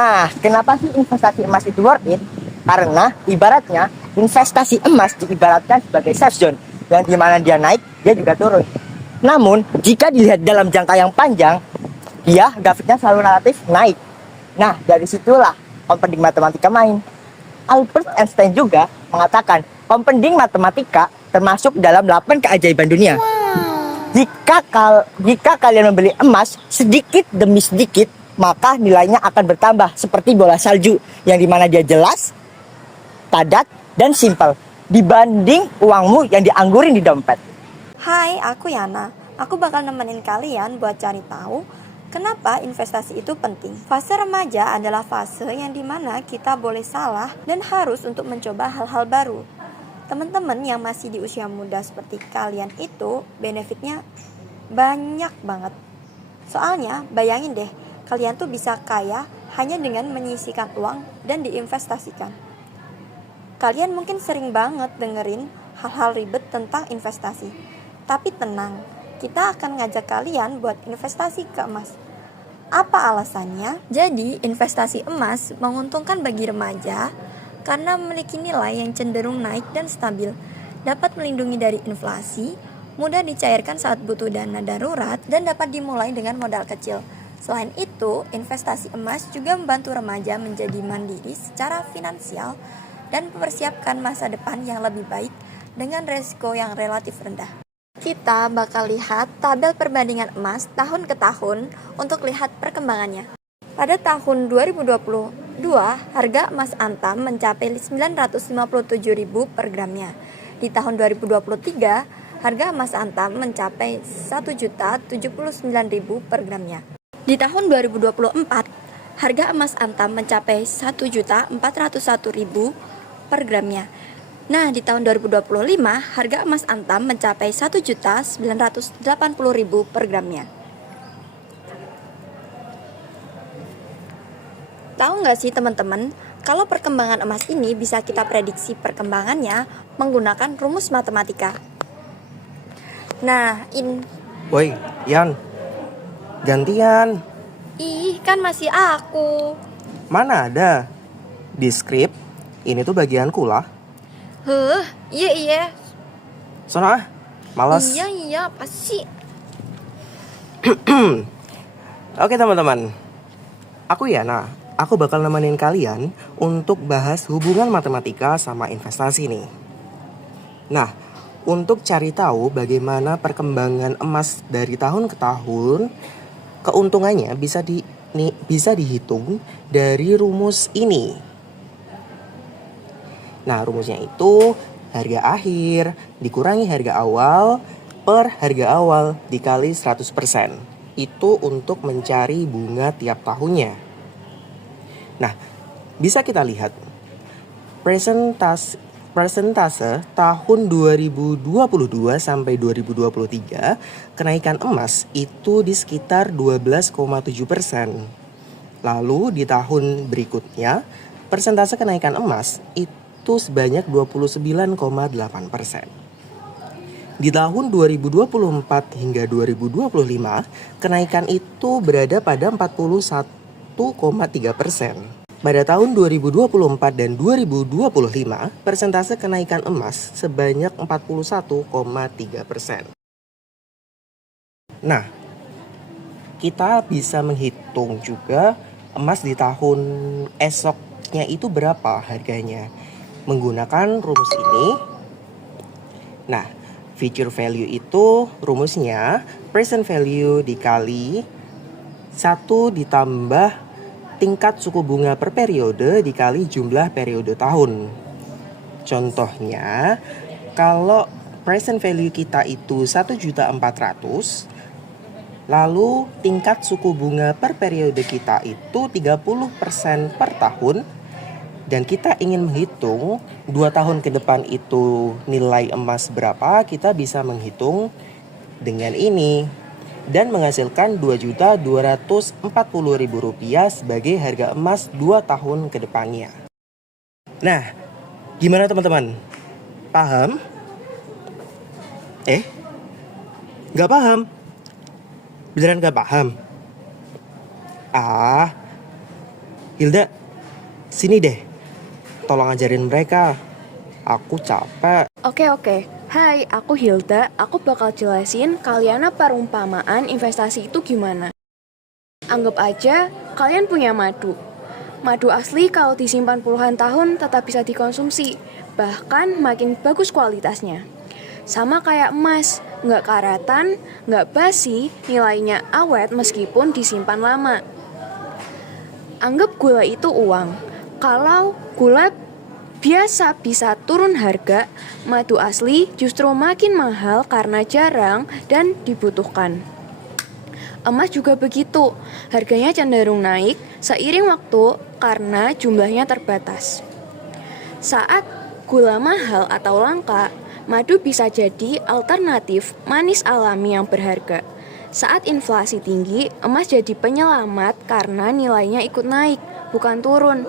Nah, kenapa sih investasi emas itu worth it? Karena ibaratnya investasi emas diibaratkan sebagai safe zone, yang dimana dia naik, dia juga turun. Namun, jika dilihat dalam jangka yang panjang, dia grafiknya selalu relatif naik. Nah, dari situlah kompounding matematika main. Albert Einstein juga mengatakan kompounding matematika termasuk dalam 8 keajaiban dunia. Jika kalian membeli emas sedikit demi sedikit, maka nilainya akan bertambah seperti bola salju, yang dimana dia jelas, padat, dan simpel dibanding uangmu yang dianggurin di dompet. Hai, aku Yana. Aku bakal nemenin kalian buat cari tahu kenapa investasi itu penting. Fase remaja adalah fase yang dimana kita boleh salah dan harus untuk mencoba hal-hal baru. Teman-teman yang masih di usia muda seperti kalian itu benefitnya banyak banget. Soalnya bayangin deh, kalian tuh bisa kaya hanya dengan menyisihkan uang dan diinvestasikan. Kalian mungkin sering banget dengerin hal-hal ribet tentang investasi. Tapi tenang, kita akan ngajak kalian buat investasi ke emas. Apa alasannya? Jadi, investasi emas menguntungkan bagi remaja karena memiliki nilai yang cenderung naik dan stabil, dapat melindungi dari inflasi, mudah dicairkan saat butuh dana darurat, dan dapat dimulai dengan modal kecil. Selain itu, investasi emas juga membantu remaja menjadi mandiri secara finansial dan mempersiapkan masa depan yang lebih baik dengan risiko yang relatif rendah. Kita bakal lihat tabel perbandingan emas tahun ke tahun untuk lihat perkembangannya. Pada tahun 2022, harga emas Antam mencapai 957.000 per gramnya. Di tahun 2023, harga emas Antam mencapai 1.079.000 per gramnya. Di tahun 2024, harga emas Antam mencapai 1.401.000 per gramnya. Nah, di tahun 2025, harga emas Antam mencapai 1.980.000 per gramnya. Tahu nggak sih teman-teman, kalau perkembangan emas ini bisa kita prediksi perkembangannya menggunakan rumus matematika. Nah, Woi, Yan, gantian. kan masih aku. Mana ada? Di skrip, ini tuh bagianku lah. Iya. Sono males. Iya, apa sih? Oke teman-teman, aku Yana. Aku bakal nemenin kalian untuk bahas hubungan matematika sama investasi nih. Nah, untuk cari tahu bagaimana perkembangan emas dari tahun ke tahun, keuntungannya bisa dihitung dari rumus ini. Nah, rumusnya itu harga akhir dikurangi harga awal per harga awal dikali 100%. Itu untuk mencari bunga tiap tahunnya. Nah, bisa kita lihat persentase tahun 2022 sampai 2023 kenaikan emas itu di sekitar 12,7%. Lalu di tahun berikutnya persentase kenaikan emas itu sebanyak 29,8%. Di tahun 2024 hingga 2025 kenaikan itu berada pada 41,3%. Pada tahun 2024 dan 2025, persentase kenaikan emas sebanyak 41,3%. Nah, kita bisa menghitung juga emas di tahun esoknya itu berapa harganya menggunakan rumus ini. Nah, future value itu rumusnya present value dikali 1 ditambah tingkat suku bunga per periode dikali jumlah periode tahun. Contohnya, kalau present value kita itu 1.400.000, lalu tingkat suku bunga per periode kita itu 30% per tahun, dan kita ingin menghitung 2 tahun ke depan itu nilai emas berapa, kita bisa menghitung dengan ini. Dan menghasilkan Rp2.240.000 sebagai harga emas 2 tahun ke depannya. Nah, gimana teman-teman? Paham? Gak paham? Beneran gak paham? Hilda, sini deh. Tolong ajarin mereka. Aku capek. Oke. Hai, aku Hilda. Aku bakal jelasin kalian perumpamaan investasi itu gimana. Anggap aja kalian punya madu. Madu asli kalau disimpan puluhan tahun tetap bisa dikonsumsi. Bahkan makin bagus kualitasnya. Sama kayak emas, nggak karatan, nggak basi, nilainya awet meskipun disimpan lama. Anggap gula itu uang. Kalau gula biasa bisa turun harga, madu asli justru makin mahal karena jarang dan dibutuhkan. Emas juga begitu, harganya cenderung naik seiring waktu karena jumlahnya terbatas. Saat gula mahal atau langka, madu bisa jadi alternatif manis alami yang berharga. Saat inflasi tinggi, emas jadi penyelamat karena nilainya ikut naik, bukan turun.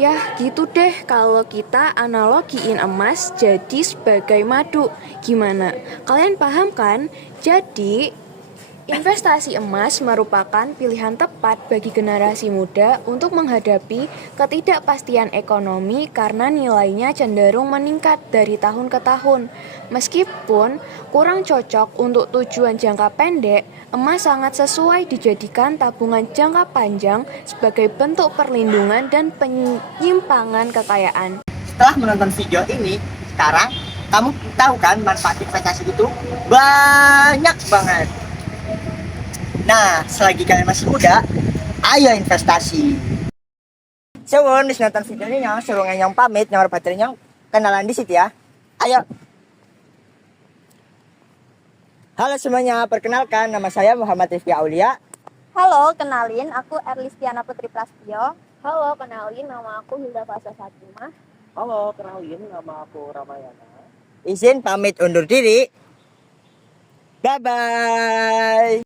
Ya gitu deh kalau kita analogiin emas jadi sebagai madu. Gimana? Kalian paham kan? Jadi investasi emas merupakan pilihan tepat bagi generasi muda untuk menghadapi ketidakpastian ekonomi karena nilainya cenderung meningkat dari tahun ke tahun. Meskipun kurang cocok untuk tujuan jangka pendek, emas sangat sesuai dijadikan tabungan jangka panjang sebagai bentuk perlindungan dan penyimpangan kekayaan. Setelah menonton video ini, sekarang kamu tahu kan manfaat investasi itu banyak banget. Nah, selagi kalian masih muda, ayo investasi. Sebelum nonton video ini, suruh ngenyong pamit, nomor baterainya kenalan di situ ya. Ayo. Halo semuanya, perkenalkan nama saya Muhammad Rifki Aulia. Halo, kenalin aku Erlistiana Putri Prasetyo. Halo, kenalin nama aku Hilda Fasa Satimah. Halo, kenalin nama aku Ramayana. Izin pamit undur diri. Bye-bye.